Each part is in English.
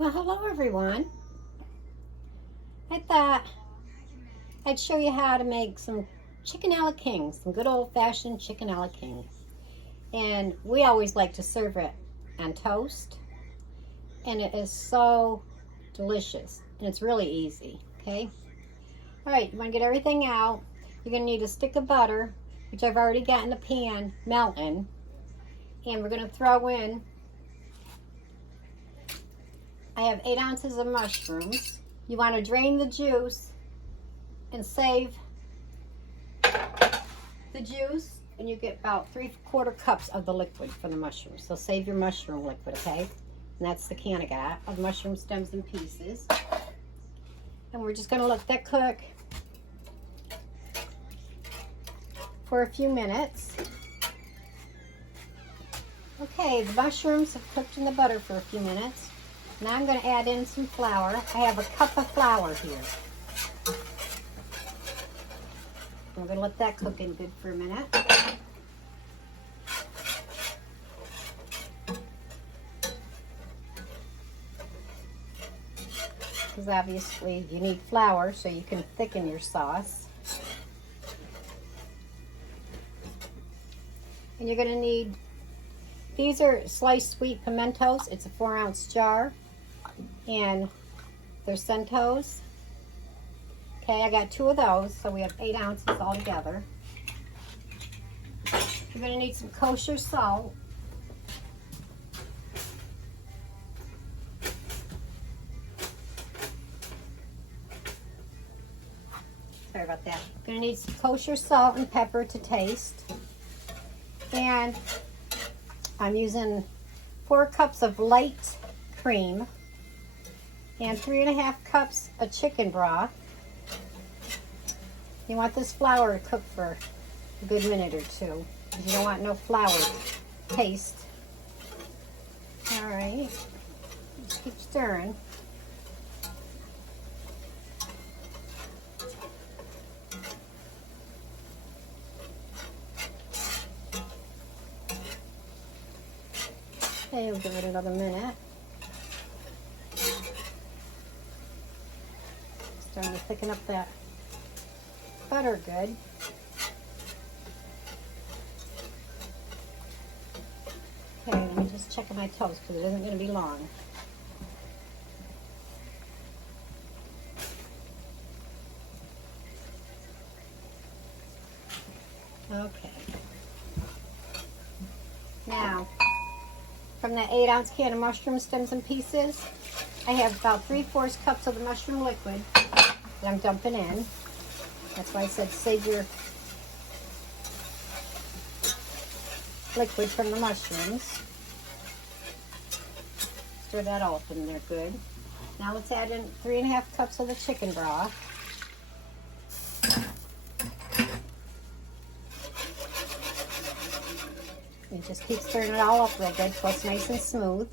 Well, hello everyone. I thought I'd show you how to make some chicken a la king, some good old-fashioned chicken a la king. And we always like to serve it on toast, and it is so delicious, and it's really easy, okay? All right, you want to get everything out. You're going to need a stick of butter, which I've already got in the pan melting, and we're going to throw in, I have 8 ounces of mushrooms. You want to drain the juice and save the juice, and you get about 3/4 cups of the liquid from the mushrooms. So save your mushroom liquid, okay? And that's the can I got of mushroom stems and pieces. And we're just going to let that cook for a few minutes. Okay, the mushrooms have cooked in the butter for a few minutes. Now I'm going to add in some flour. I have a cup of flour here. I'm going to let that cook in good for a minute. Because obviously you need flour so you can thicken your sauce. And you're going to need, these are sliced sweet pimentos. It's a 4-ounce jar. And they're centos. Okay, I got 2 of those, so we have 8 ounces altogether. You're going to need some kosher salt. Sorry about that. You're going to need some kosher salt and pepper to taste. And I'm using 4 cups of light cream and 3.5 cups of chicken broth. You want this flour to cook for a good minute or two. You don't want no flour taste. All right, just keep stirring. Okay, we'll give it another minute. Starting to thicken up that butter good. Okay, let me just check my toast because it isn't going to be long. Okay. Now, from that 8-ounce can of mushroom stems and pieces, I have about 3/4 cups of the mushroom liquid that I'm dumping in. That's why I said save your liquid from the mushrooms. Stir that all up in there good. Now let's add in 3.5 cups of the chicken broth. And just keep stirring it all up real good so it's nice and smooth.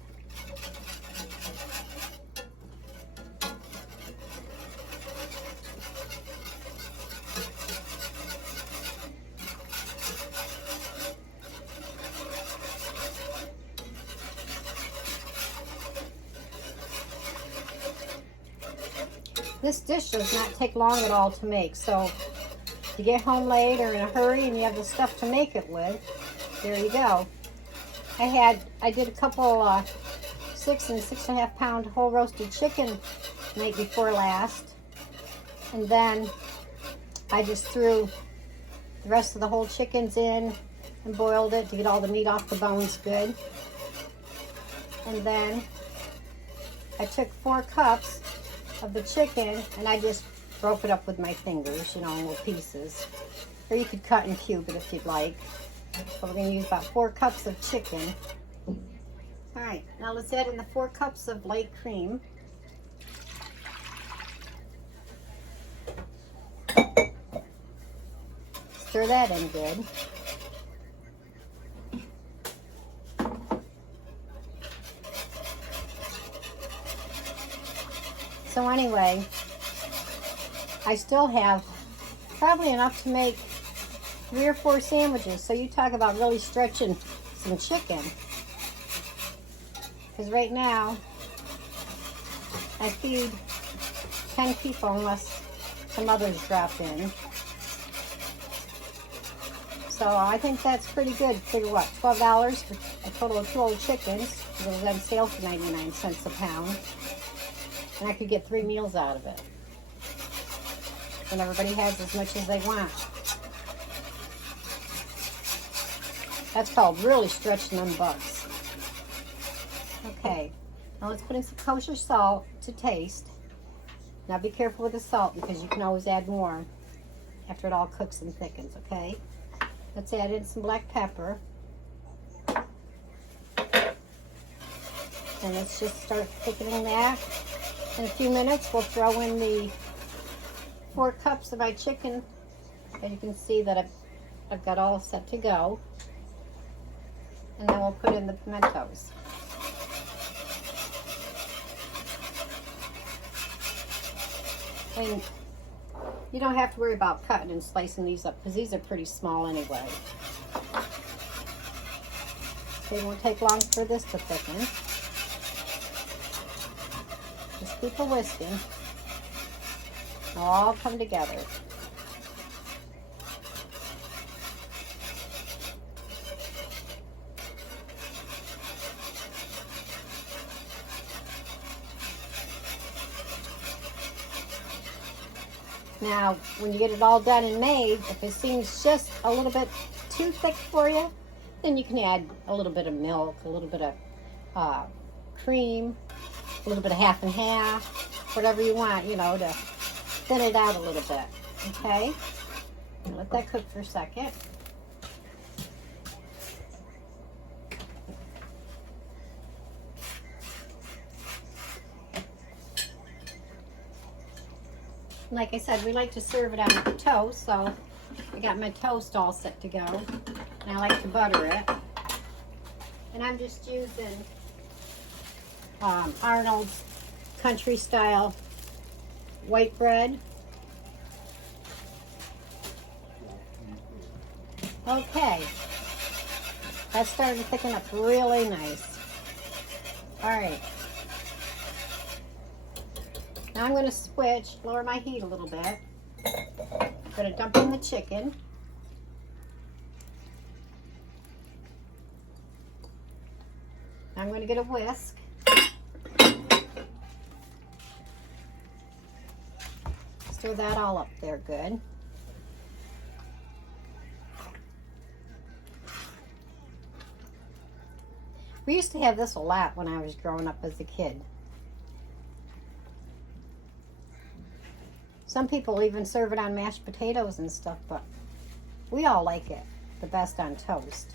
This dish does not take long at all to make, so if you get home late or in a hurry and you have the stuff to make it with, there you go. I did a couple 6 and 6.5 pound whole roasted chicken night before last, and then I just threw the rest of the whole chickens in and boiled it to get all the meat off the bones good. And then I took 4 cups of the chicken and I just broke it up with my fingers, you know, in little pieces. Or you could cut and cube it if you'd like. So we're going to use about 4 cups of chicken. Alright, now let's add in the 4 cups of light cream. Stir that in good. So anyway, I still have probably enough to make 3 or 4 sandwiches. So you talk about really stretching some chicken. Because right now, I feed 10 people unless some others drop in. So I think that's pretty good. Figure what, $12 for a total of 2 old chickens. It was on sale for 99 cents a pound. And I could get 3 meals out of it. And everybody has as much as they want. That's called really stretching them bucks. Okay, now let's put in some kosher salt to taste. Now be careful with the salt because you can always add more after it all cooks and thickens, okay? Let's add in some black pepper. And let's just start thickening that. In a few minutes, we'll throw in the 4 cups of my chicken. And you can see that I've got all set to go. And then we'll put in the pimentos. And you don't have to worry about cutting and slicing these up because these are pretty small anyway. It won't take long for this to thicken. Just keep a whisking. It'll all come together. Now, when you get it all done and made, if it seems just a little bit too thick for you, then you can add a little bit of milk, a little bit of cream, a little bit of half and half, whatever you want, you know, to thin it out a little bit, okay? Let that cook for a second. Like I said, we like to serve it on toast, so I got my toast all set to go. And I like to butter it. And I'm just using Arnold's country style white bread. Okay. That's starting to thicken up really nice. All right. Now I'm going to switch, lower my heat a little bit. I'm going to dump in the chicken. I'm going to get a whisk. Stir that all up there good. We used to have this a lot when I was growing up as a kid. Some people even serve it on mashed potatoes and stuff, but we all like it the best on toast.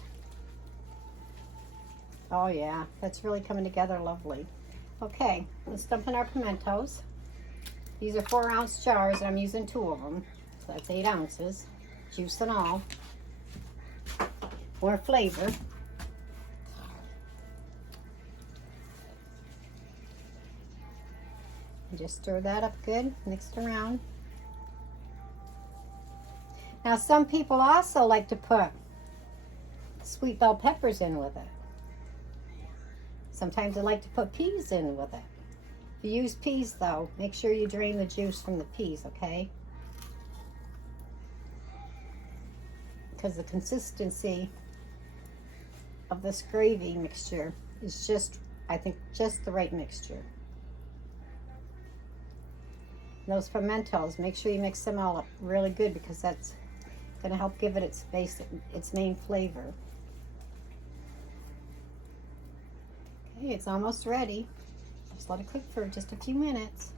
Oh yeah, that's really coming together lovely. Okay, let's dump in our pimentos. These are 4-ounce jars, and I'm using 2 of them. So that's 8 ounces, juice and all. More flavor. And just stir that up good, mix it around. Now some people also like to put sweet bell peppers in with it. Sometimes they like to put peas in with it. If you use peas though, make sure you drain the juice from the peas, okay? Because the consistency of this gravy mixture is just, I think, just the right mixture. Those pimentos, make sure you mix them all up really good because that's going to help give it its main flavor. Okay, it's almost ready. Just let it cook for just a few minutes.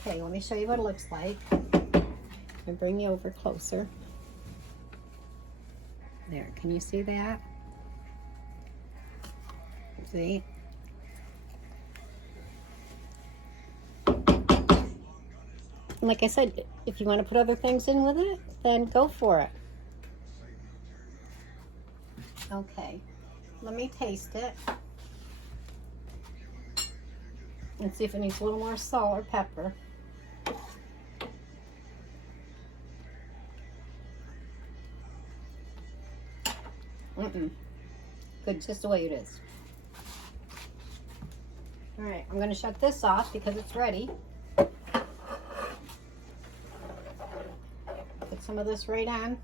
Okay, let me show you what it looks like. I'll bring you over closer. There, can you see that? See? Like I said, if you want to put other things in with it, then go for it. Okay, let me taste it. And see if it needs a little more salt or pepper. Good, just the way it is. All right, I'm going to shut this off because it's ready. Put some of this right on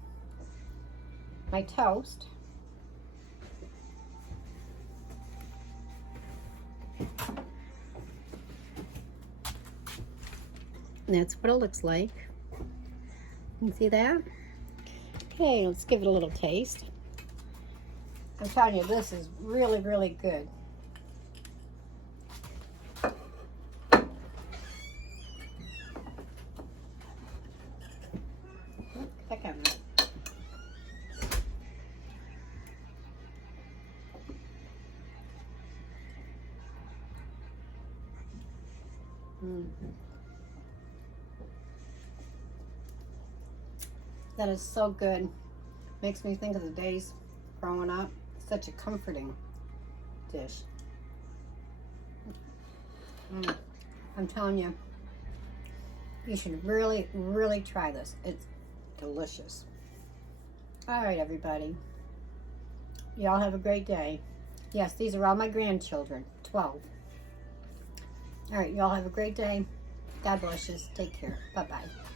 my toast. And that's what it looks like. You see that? Okay, let's give it a little taste. I'm telling you, this is really, really good. Back on that. That is so good. Makes me think of the days growing up. Such a comforting dish. I'm telling you, you should really, really try this. It's delicious. All right, everybody. Y'all have a great day. Yes, these are all my grandchildren, 12. All right, y'all have a great day. God bless you. Take care. Bye-bye.